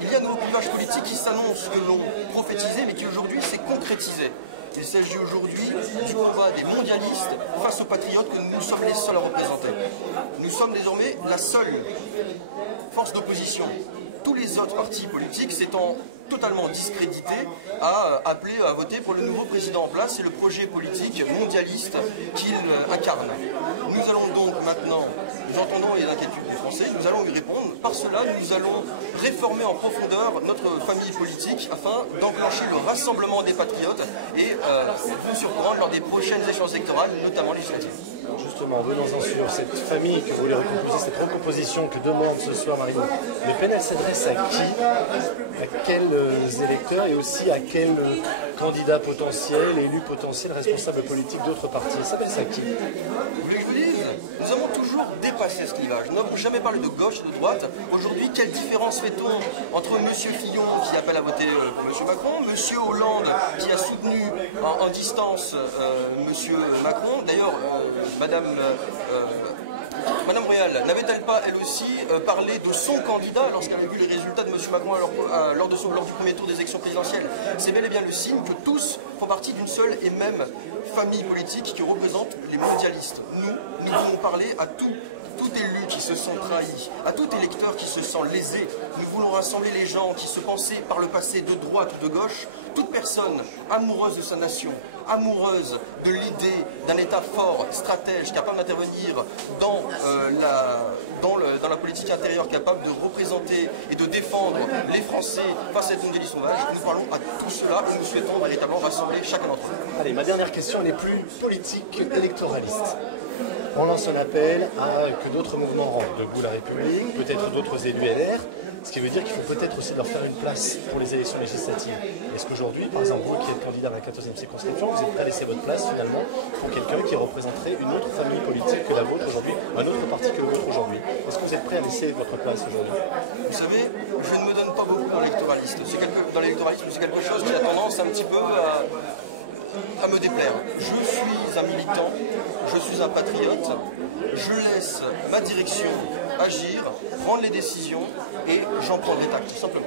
Il y a un nouveau clivage politique qui s'annonce, que l'on prophétisait, mais qui aujourd'hui s'est concrétisé. Il s'agit aujourd'hui du combat des mondialistes face aux patriotes que nous sommes les seuls à représenter. Nous sommes désormais la seule force d'opposition. Tous les autres partis politiques s'étant totalement discrédités à appeler à voter pour le nouveau président en place et le projet politique mondialiste qu'il incarne. Nous allons donc maintenant, nous entendons les inquiétudes des Français, nous allons y répondre. Par cela, nous allons réformer en profondeur notre famille politique afin d'enclencher le rassemblement des patriotes et vous surprendre lors des prochaines échéances électorales, notamment législatives. Justement, venons-en sur cette famille que vous voulez recomposer, cette recomposition que demande ce soir Marine Le Pen. Elle s'adresse à qui? À quels électeurs et aussi à quels candidats potentiels, élus potentiels, responsables politiques d'autres partis? Elle s'adresse à qui? Vous voulez que je vous dise? Nous avons toujours dépassé ce clivage. Nous n'avons jamais parlé de gauche et de droite. Aujourd'hui, quelle différence fait-on entre M. Fillon qui appelle à voter pour M. Macron, M. Hollande qui a soutenu en distance M. Macron? D'ailleurs, Madame Royal, n'avait-elle pas, elle aussi, parlé de son candidat lorsqu'elle a vu les résultats de M. Macron lors du premier tour des élections présidentielles? C'est bel et bien le signe que tous font partie d'une seule et même famille politique qui représente les mondialistes. Nous voulons parler à tout élu qui se sent trahi, à tout électeur qui se sent lésé. Nous voulons rassembler les gens qui se pensaient par le passé de droite ou de gauche, toute personne amoureuse de sa nation, amoureuse de l'idée d'un État fort, stratège, capable d'intervenir dans la politique intérieure, capable de représenter et de défendre les Français face à cette mondialisme sauvage. Nous parlons à tout cela et nous souhaitons véritablement rassembler chacun d'entre eux. Allez, ma dernière question, elle est plus politique, électoraliste. On lance un appel à que d'autres mouvements rentrent, Debout la République, peut-être d'autres élus LR, ce qui veut dire qu'il faut peut-être aussi leur faire une place pour les élections législatives. Est-ce qu'aujourd'hui, par exemple, vous qui êtes candidat à la 14e circonscription, vous êtes prêt à laisser votre place finalement pour quelqu'un qui représenterait une autre famille politique que la vôtre aujourd'hui, un autre parti que le vôtre aujourd'hui? Est-ce que vous êtes prêt à laisser votre place aujourd'hui? Vous savez, je ne me donne pas beaucoup dans l'électoralisme. Dans l'électoralisme, c'est quelque chose qui a tendance un petit peu à me déplaire. Je suis un militant, je suis un patriote, je laisse ma direction agir, prendre les décisions et j'en prendrai acte, tout simplement.